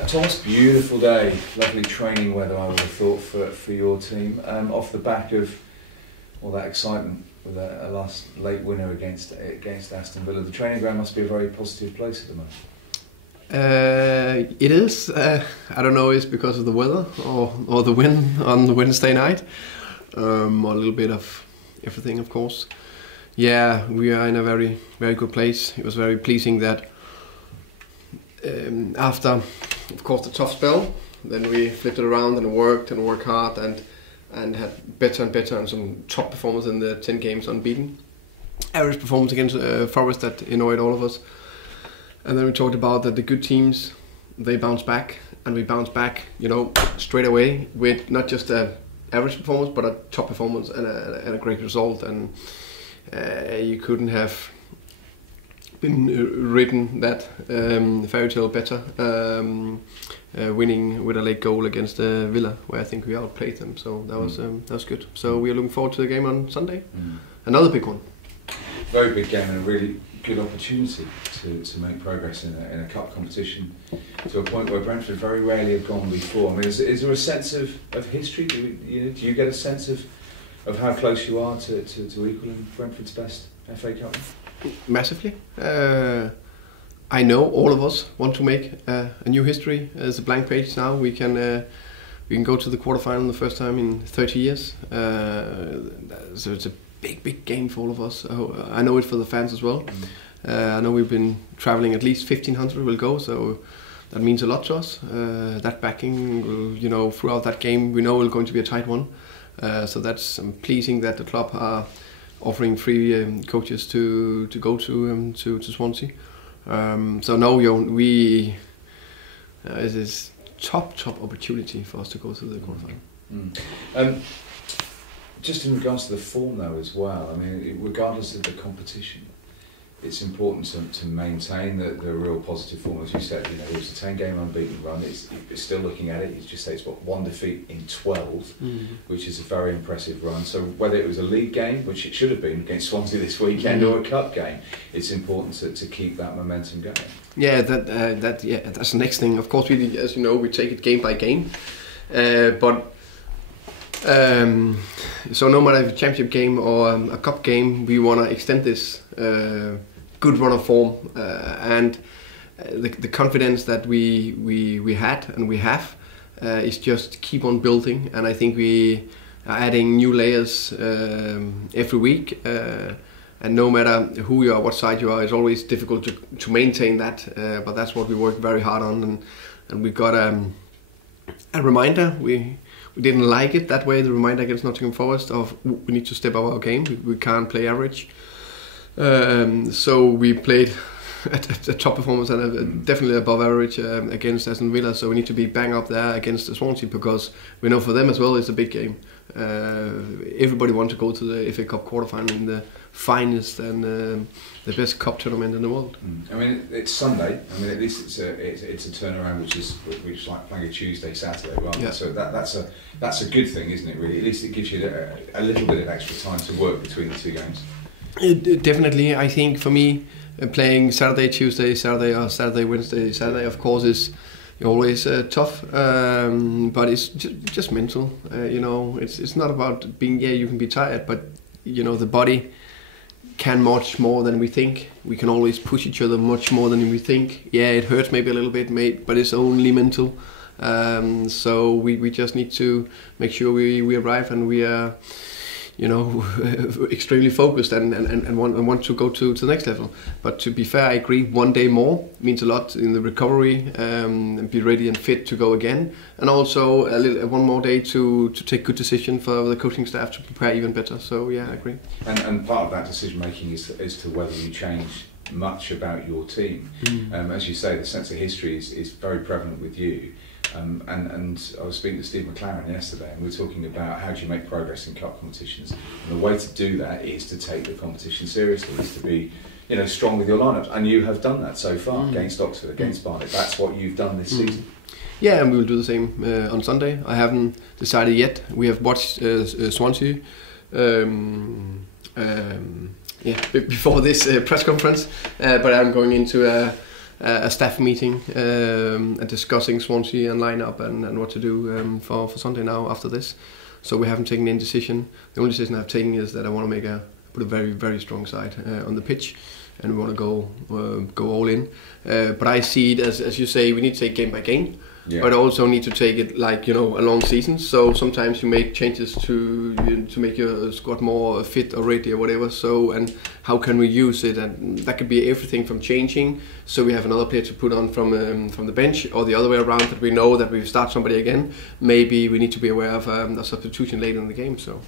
Thomas, beautiful day, lovely training weather I would have thought for your team. Off the back of all that excitement with a last late winner against Aston Villa, the training ground must be a very positive place at the moment. It is. I don't know if it's because of the weather or the win on the Wednesday night, or a little bit of everything, of course. Yeah, we are in a very, very good place. It was very pleasing that after, of course, the tough spell, then we flipped it around and worked hard and had better and better and some top performance in the 10 games unbeaten. Average performance against Forest that annoyed all of us. And then we talked about that the good teams, they bounce back, and we bounce back, straight away with not just a average performance, but a top performance and a great result. And you couldn't have been written that fairy tale better, winning with a late goal against Villa, where I think we outplayed them. So that was good. So we are looking forward to the game on Sunday. Another big one. Very big game and a really good opportunity to make progress in a cup competition to a point where Brentford very rarely have gone before. I mean, is there a sense of history? Do you get a sense of how close you are to equaling Brentford's best FA Cup? Massively. I know all of us want to make a new history. As a blank page now, we can go to the quarterfinal the first time in 30 years. So it's a big game for all of us. I know it for the fans as well. I know we've been traveling at least 1,500 will go, so that means a lot to us. That backing, throughout that game, we know it's going to be a tight one. So that's pleasing that the club are offering free coaches to go to Swansea. So now it is top opportunity for us to go to the quarterfinal. Just in regards to the form though as well, I mean, regardless of the competition, it's important to maintain the real positive form. As you said, it was a 10-game unbeaten run. It's still looking at it. You just say it's got one defeat in 12, which is a very impressive run. So whether it was a league game, which it should have been against Swansea this weekend, or a cup game, it's important to keep that momentum going. Yeah, that's the next thing. Of course, we, as you know, we take it game by game, but. So no matter if it's a championship game or a cup game, we want to extend this good run of form and the confidence that we had and we have is just keep on building. And I think we are adding new layers every week. And no matter who you are, what side you are, it's always difficult to maintain that. But that's what we work very hard on. And we got a reminder. We didn't like it that way, the reminder against Nottingham Forest of we need to step up our game, we can't play average. So we played at a top performance and definitely above average against Aston Villa, so we need to be bang up there against the Swansea, because we know for them as well it's a big game. Everybody wants to go to the FA Cup quarterfinal in the finest and the best cup tournament in the world. I mean, it's Sunday. I mean, at least it's a turnaround which is like playing a Tuesday, Saturday, rather. Yeah. So that's a good thing, isn't it? Really, at least it gives you a little bit of extra time to work between the two games. Definitely, I think for me, playing Saturday, Tuesday, Saturday, or Saturday, Wednesday, Saturday, of course, is always tough, but it's just mental. It's not about being. Yeah, you can be tired, but the body can much more than we think. We can always push each other much more than we think. Yeah, it hurts maybe a little bit, but it's only mental. So we just need to make sure we arrive and we are, extremely focused and want to go to the next level. But to be fair, I agree, one day more means a lot in the recovery, and be ready and fit to go again. And also one more day to take good decision for the coaching staff to prepare even better. So yeah, I agree. And part of that decision making is to whether you change much about your team. As you say, the sense of history is very prevalent with you. And I was speaking to Steve McLaren yesterday, and we were talking about how do you make progress in cup competitions. And the way to do that is to take the competition seriously, is to be, strong with your lineups. And you have done that so far against Oxford, against Barnet. That's what you've done this season. Yeah, and we will do the same on Sunday. I haven't decided yet. We have watched Swansea before this press conference, but I'm going into a a staff meeting and discussing Swansea and lineup and what to do for Sunday now after this. So we haven't taken any decision. The only decision I've taken is that I want to put a very, very strong side on the pitch, and we want to go all in. But I see it as you say, we need to take game by game. Yeah. But also need to take it like, you know, a long season. So sometimes you make changes to make your squad more fit or ready or whatever. So, and how can we use it? And that could be everything from changing, so we have another player to put on from the bench, or the other way around, that we know that we start somebody again. Maybe we need to be aware of a substitution later in the game. So.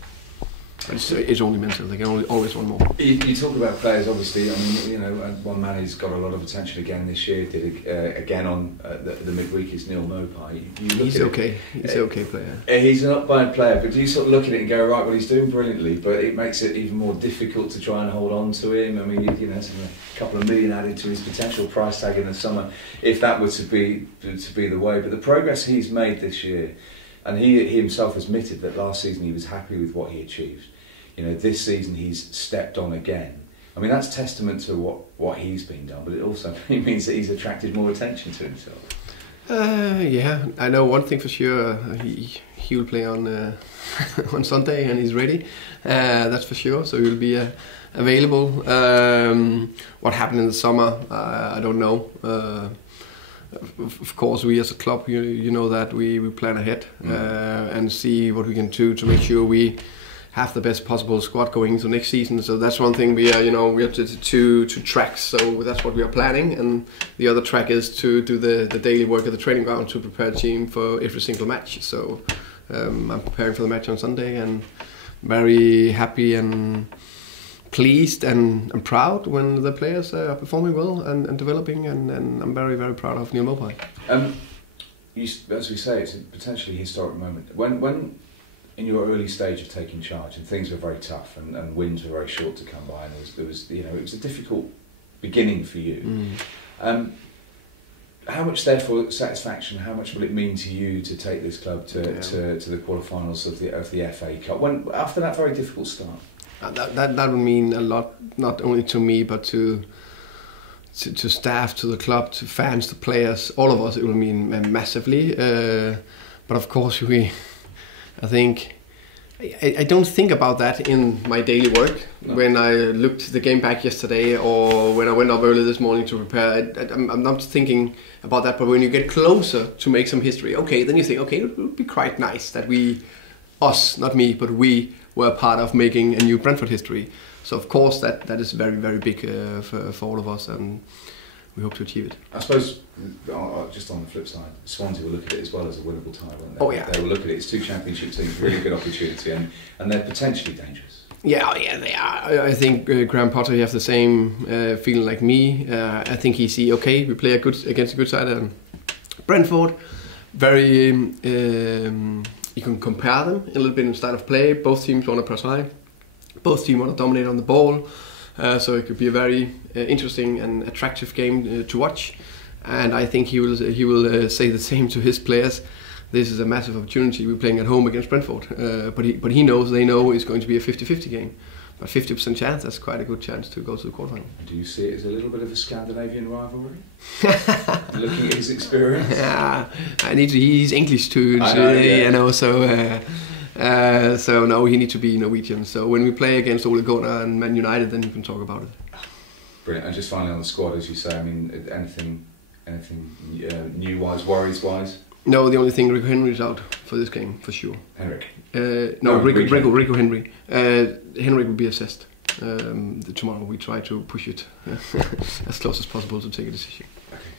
It's only mental. They can always want more. You talk about players, obviously. I mean, you know, one man who's got a lot of attention again this year. Did again on the midweek is Neil Mopai. He's okay. He's an okay player. He's an not bad player, but do you sort of look at it and go, right, well, he's doing brilliantly, but it makes it even more difficult to try and hold on to him. I mean, you know, a couple of million added to his potential price tag in the summer, if that were to be the way. But the progress he's made this year, and he himself admitted that last season he was happy with what he achieved. You know, this season he's stepped on again. I mean, that's testament to what he's been done, but it also means that he's attracted more attention to himself. Yeah, I know one thing for sure. He will play on on Sunday, and he's ready. That's for sure. So he'll be available. What happened in the summer, I don't know. Of course, we as a club, you know that we plan ahead and see what we can do to make sure we have the best possible squad going into next season. So that's one thing we have two tracks. So that's what we are planning, and the other track is to do the daily work at the training ground to prepare the team for every single match. So I'm preparing for the match on Sunday, and very happy and pleased and proud when the players are performing well and developing, and I'm very, very proud of Neil Mopai. As we say, it's a potentially historic moment. When in your early stage of taking charge, and things were very tough, and wins were very short to come by, and there was you know, it was a difficult beginning for you. How much, therefore, satisfaction? How much will it mean to you to take this club to the quarterfinals of the FA Cup? After that very difficult start, that would mean a lot, not only to me but to staff, to the club, to fans, to players, all of us. It will mean massively. But of course, I don't think about that in my daily work. No. When I looked the game back yesterday, or when I went up early this morning to prepare, I'm not thinking about that. But when you get closer to make some history, okay, then you think, okay, it would be quite nice that us, not me, but we were part of making a new Brentford history. So of course that is very, very big for all of us, and we hope to achieve it. I suppose, just on the flip side, Swansea will look at it as well as a winnable tie, won't they? Oh yeah. They will look at it as two championship teams, really good opportunity, and they're potentially dangerous. Yeah, they are. I think Graham Potter, he has the same feeling like me. I think he see, okay, we play against a good side. Brentford, very, you can compare them a little bit in style of play. Both teams want to press high. Both teams want to dominate on the ball. So it could be a very interesting and attractive game to watch, and I think he will say the same to his players. This is a massive opportunity. We're playing at home against Brentford, but they know it's going to be a 50-50 game. But 50% chance, that's quite a good chance to go to the quarterfinal. Do you see it as a little bit of a Scandinavian rivalry? Looking at his experience? Yeah, he's English too, you know, so no, he needs to be Norwegian. So when we play against Ole Gunnar and Man United, then you can talk about it. Brilliant. And just finally on the squad, as you say, I mean, anything new-wise, worries-wise? No, the only thing, Rico Henry's out for this game, for sure. Henrik? Rico Henry. Henrik will be assessed. Tomorrow we try to push it as close as possible to take a decision.